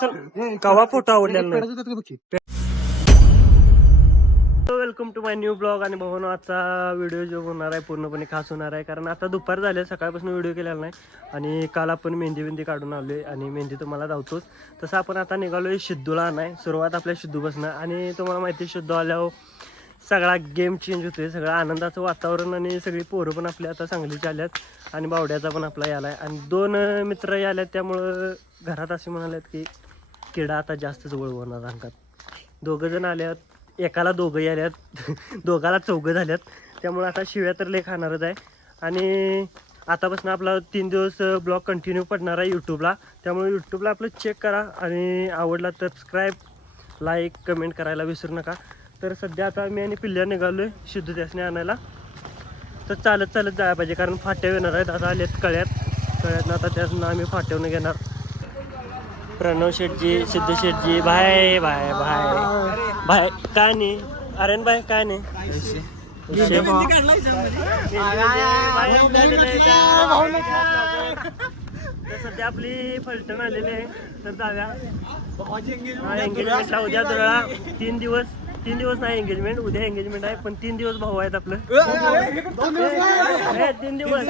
कवा फोटो आवडलेला नाही. Welcome to my new blog. आणि भाऊनो आजचा व्हिडिओ जो होणार आहे पूर्णपणे खास होणार आहे, कारण आता दुपार झाले, सकाळपासून व्हिडिओ केलेला नाही. आणि काल आपण मेहंदी काढून आलोय आणि मेहंदी तुम्हाला धावतोच. तसं आपण आता निघालोय सिद्धूला नाही, सुरुवात आपल्या सिद्धूपासून. आणि तुम्हाला माहिती सिद्धू आल्यावर सगळा गेम चेंज होतोय, सगळं आनंदाचं वातावरण. आणि सगळी पोरं पण आपल्या आता सांगलीची आल्यात आणि बावड्याचा पण आपला याला आहे. आणि 2 मित्र आल्यात, त्यामुळं घरात असे म्हणालेत की किडा आता जास्तच वळवणार अंगात. 2 जण आल्यात, एकाला 2 आल्यात दोघाला 4 झाल्यात. त्यामुळे आता शिव्या तर लय खाणारच आहे. आणि आतापासून आपला 3 दिवस ब्लॉग कंटिन्यू पडणार आहे यूट्यूबला. त्यामुळे यूट्यूबला आपलं चेक करा आणि आवडला तर सबस्क्राईब, लाईक, कमेंट करायला विसरू नका. तर सध्या आता मी आणि पिल्ल्या निघालो आहे सिद्धू त्यासने आणायला. तर चालत जायला पाहिजे, कारण फाट्या येणार आहेत. आता आलेत कळ्यातनं, आता त्यातनं आम्ही फाट्यावरून घेणार. प्रणव शेटजी, सिद्धू शेटजी, भाय भाय भाय भाय. काय नाही अरेन भाई, काय नाही. तर सध्या आपली फलटण आलेली आहे, तर जाऊया एंगेजमेंटला. उद्या दुरळा 3 दिवस नाही एंगेजमेंट, उद्या एंगेजमेंट आहे. पण 3 दिवस भाऊ आहेत आपलं. 3 दिवस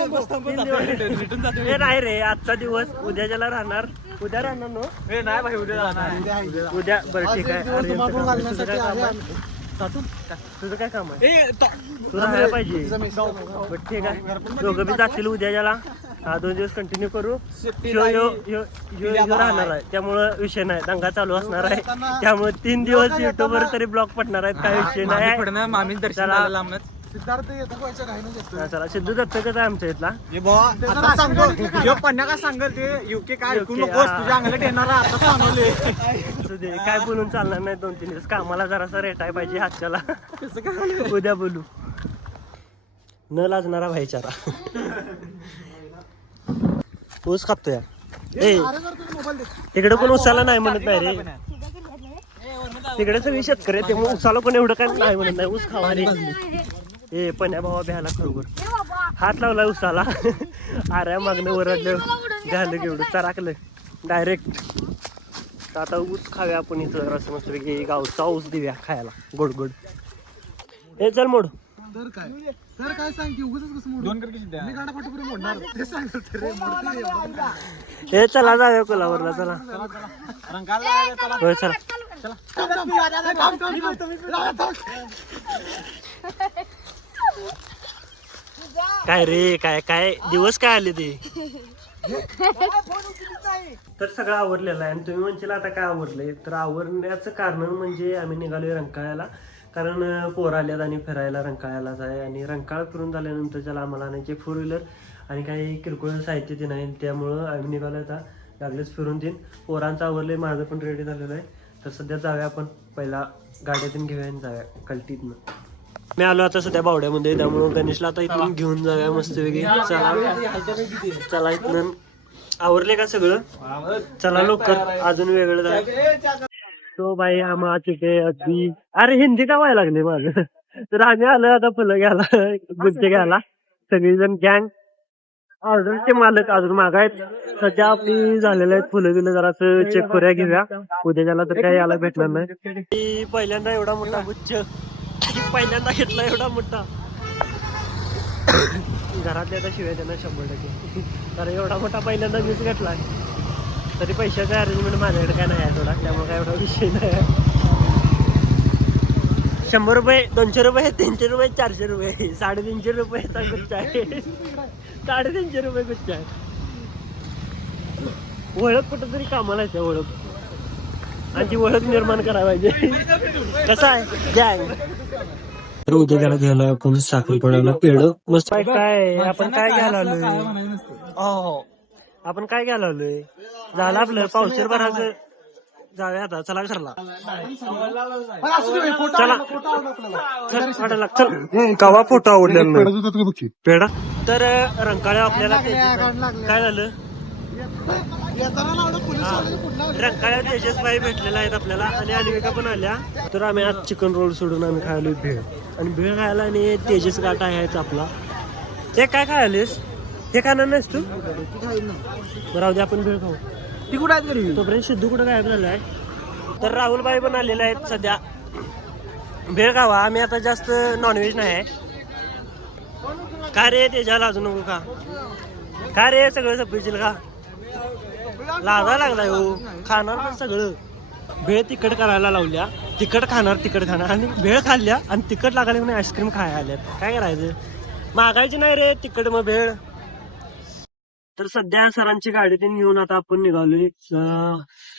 हे नाही रे, आजचा दिवस उद्याच्याला राहणार. उद्या राहणार नो नाही भाई, उद्या. बरं ठीक आहे. तुझं काय काम आहे? तू राहायला पाहिजे. बरं ठीक आहे, दोघं बी जातील उद्याच्याला. 2 दिवस कंटिन्यू करू. राहणार आहे, त्यामुळं विषय नाही, दंगा चालू असणार आहे. त्यामुळे 3 दिवस युट्यूबवर तरी ब्लॉग पडणार आहेत, काय विषय नाही. चला, सिद्धू दत्तकच आहे आमच्या इथला. काय बोलून चालणार नाही. 2-3 दिवस कामाला जरासा रेटाय पाहिजे हातच्याला. उद्या बोलू. न लाजणारा भाईचारा. ऊस कापतोय इकडे कोण उसाला नाही म्हणत नाही रे. तिकडे सगळी शेतकरी आहे, त्यामुळे उसाला कोण एवढं काय नाही म्हणत नाही. ऊस खावा रे. ए पण्या भावा भ्याला खरोखर हात लावला उसाला. आऱ्या मागणं ओरडलं, झालं केवढं चराकलं डायरेक्ट. तर आता ऊस खाव्या आपण इथं असं मस्त की गावचा ऊस देऊया खायला गोड गोड. हे चल मोड. काय सांगते हे चला जाऊया कोल्हापूरला. चला होय चला. काय रे, काय दिवस काय आले ते. तर सगळं आवरलेलं आहे. आणि तुम्ही म्हणशील आता काय आवरलंय, तर आवरण्याचं कारण म्हणजे आम्ही निघालोय रंकाळ्याला. कारण पोरं आल्यात आणि फिरायला रंकाळ्यालाच आहे. आणि रंकाळा फिरून झाल्यानंतर त्याला आम्हाला आणायचे 4 व्हीलर आणि काही किरकोळ साहित्य ते नाही. त्यामुळं आम्ही निघालो आता लागलेच फिरून देईन. पोरांचं आवरलंय, माझं पण रेडी झालेलं आहे. तर सध्या जाऊया आपण पहिला गाड्यातून घेऊया आणि जाऊया कल्टीतनं. मी आलो आता सध्या बावड्यामध्ये, त्यामुळं गणेशला आता इथून घेऊन जाऊया मस्त वेगळी. चला इथनं. आवरले का सगळं? चला लवकर, अजून वेगळं जाऊया. तो भाई हम आ चुके अगदी. अरे हिंदी का व्हायला लागले माझं. तर आम्ही आलो आता फुलं घ्यायला, गुच्चे घ्यायला. सगळीजण गँग. ऑर्डरचे मालक अजून मागायत. सध्या आपली झालेले आहेत फुलं बिलं, जरा चेक करूया घेऊया. उद्याच्याला तर काही यायला भेटणार नाही. पहिल्यांदा एवढा मोठा गुच्छ पहिल्यांदा घेतला, एवढा मोठा. घरातल्या आता शिवाय त्यांना 100%. तर एवढा मोठा पहिल्यांदा मीच घेतलाय. तरी पैशाचं अरेंजमेंट माझ्याकडे काय नाही आहे थोडा, त्यामुळे काय एवढा विषय नाही. 100 रुपये, 200 रुपये, 300 रुपये, 400 रुपये, 350 रुपयेचा गुच्चा आहे. 350 रुपये गुच्चा आहे. ओळख कुठं तरी कामाला येते, ओळख. आणि ती ओळख निर्माण करायला पाहिजे. कसं आहे गँग. तर उद्या त्याला घ्यायला आपण साखरपुड्याला पेढ मस्त. काय आपण काय घ्यायला आलोय? आपण काय घ्यायला आलोय? झालं आपलं पावशेर भराचं. जाऊया आता, चला घरला. चला चल. कवा फोटो आवडलेला पेढा. तर रंकाळ्या आपल्याला काय झालं, रंकाळ्यात तेजस भाई भेटलेला आहेत आपल्याला आणि अन्विका पण आल्या. तर आम्ही आज चिकन रोल सोडून आम्ही खायलो भेळ. आणि भेळ खायला आणि तेजस गाठ आहेच आपला. ते काय खायलेस? हे खाणार नाहीस तू? राहू दे, आपण भेळ खाऊ. ती कुठं आहेत घरी तोपर्यंत सिद्धू कुठं गायब झालाय. तर राहुलबाई पण आलेले आहेत सध्या. भेळ खावा. आम्ही आता जास्त नॉनव्हेज नाही आहे. का रे त्याच्याला अजून नको का? का रे सगळं सपीशील का? लागा लागलाय हो. खाणार पण सगळं. भेळ तिखट करायला लावल्या. तिखट खाणार आणि भेळ खाल्ल्या आणि तिखट लागले म्हणून आईस्क्रीम खायला आल्यात. काय करायचं? मागायची नाही रे तिखट मग भेळ. तर सध्या सरांची गाडी तीन घेऊन आता आपण निघालोय.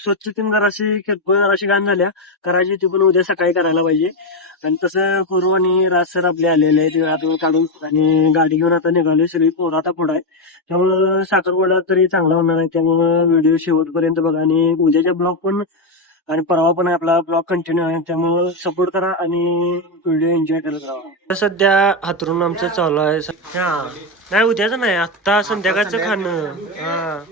स्वच्छ तीन जराशी घाण झाल्या करायची, ती पण उद्या सकाळी करायला पाहिजे. आणि तसं करू. आणि राज सर आपले आलेले आहेत वेळात काढून आणि गाडी घेऊन आता निघालोय. सगळी पोरं आता पुढे आहे. त्यामुळं साखरपुडा तरी चांगला होणार आहे. त्यामुळं व्हिडिओ शेवटपर्यंत बघा. आणि उद्याच्या ब्लॉग पण आणि परवा पण आपला ब्लॉग कंटिन्यू आहे. त्यामुळं सपोर्ट करा आणि व्हिडिओ एन्जॉय करत राहा. सध्या हातरून आमचं चालू आहे. हा नाही उद्याच नाही, आत्ता संध्याकाळचं खाणं. हा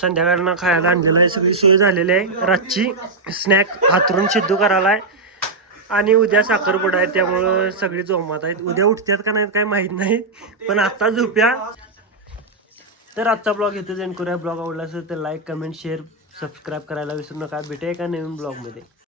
संध्याकाळनं खायला आणलेलं आहे. सगळी सोय झालेली आहे. रातची स्नॅक हातरून सिद्धू करायलाय. आणि उद्या साखरपुडा आहे. त्यामुळं सगळी जोमात आहेत. उद्या उठतात का नाहीत काही माहित नाही, पण आता झोप्या. तर आजचा ब्लॉग इथेच एंड करूया. ब्लॉग आवडला असेल तर लाईक, कमेंट, शेअर, सबस्क्राईब करायला विसरू नका. भेटूया एका नवीन ब्लॉगमध्ये.